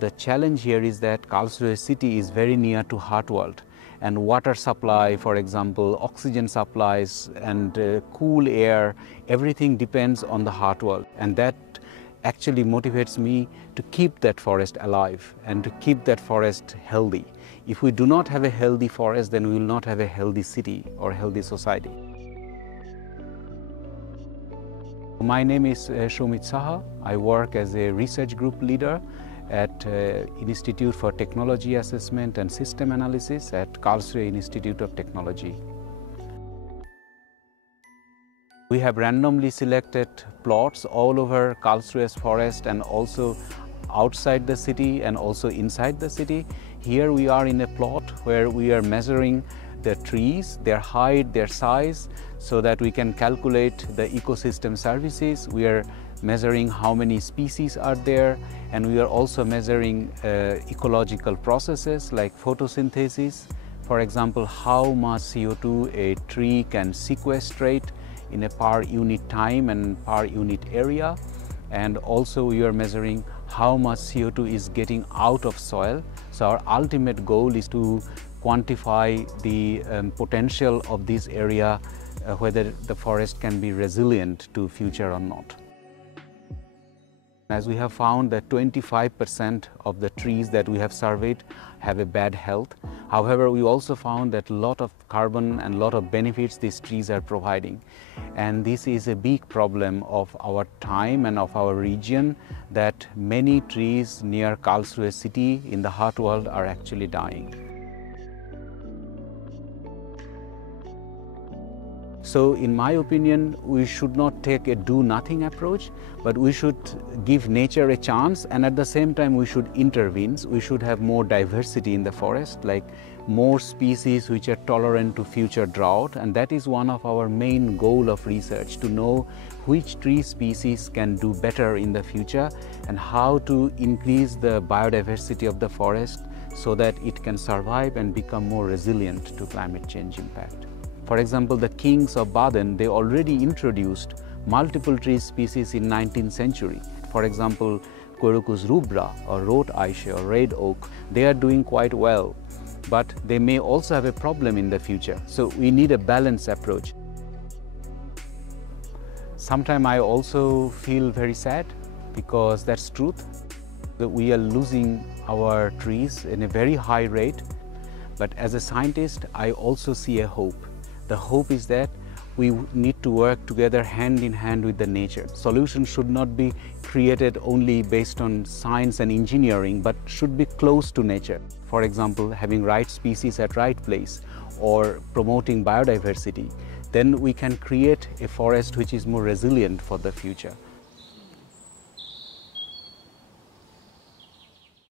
The challenge here is that Karlsruhe city is very near to Hardtwald, and water supply, for example, oxygen supplies and cool air, everything depends on the Hardtwald, and that actually motivates me to keep that forest alive and to keep that forest healthy. If we do not have a healthy forest, then we will not have a healthy city or healthy society. My name is Somidh Saha. I work as a research group leader at Institute for Technology Assessment and System Analysis at Karlsruhe Institute of Technology. We have randomly selected plots all over Karlsruhe's forest and also outside the city and also inside the city. Here we are in a plot where we are measuring the trees, their height, their size, so that we can calculate the ecosystem services. We are measuring how many species are there, and we are also measuring ecological processes like photosynthesis. For example, how much CO2 a tree can sequestrate in a per unit time and per unit area. And also we are measuring how much CO2 is getting out of soil. So our ultimate goal is to quantify the potential of this area, whether the forest can be resilient to future or not. As we have found that 25% of the trees that we have surveyed have a bad health. However, we also found that a lot of carbon and a lot of benefits these trees are providing. And this is a big problem of our time and of our region, that many trees near Karlsruhe city in the Hardtwald are actually dying. So in my opinion, we should not take a do-nothing approach, but we should give nature a chance, and at the same time we should intervene. We should have more diversity in the forest, like more species which are tolerant to future drought, and that is one of our main goal of research, to know which tree species can do better in the future and how to increase the biodiversity of the forest so that it can survive and become more resilient to climate change impact. For example, the kings of Baden, they already introduced multiple tree species in 19th century. For example, Quercus rubra or Rot Eiche or red oak, they are doing quite well, but they may also have a problem in the future. So we need a balanced approach. Sometimes I also feel very sad, because that's truth, that we are losing our trees in a very high rate. But as a scientist, I also see a hope. The hope is that we need to work together hand in hand with the nature. Solutions should not be created only based on science and engineering, but should be close to nature. For example, having right species at right place or promoting biodiversity. Then we can create a forest which is more resilient for the future.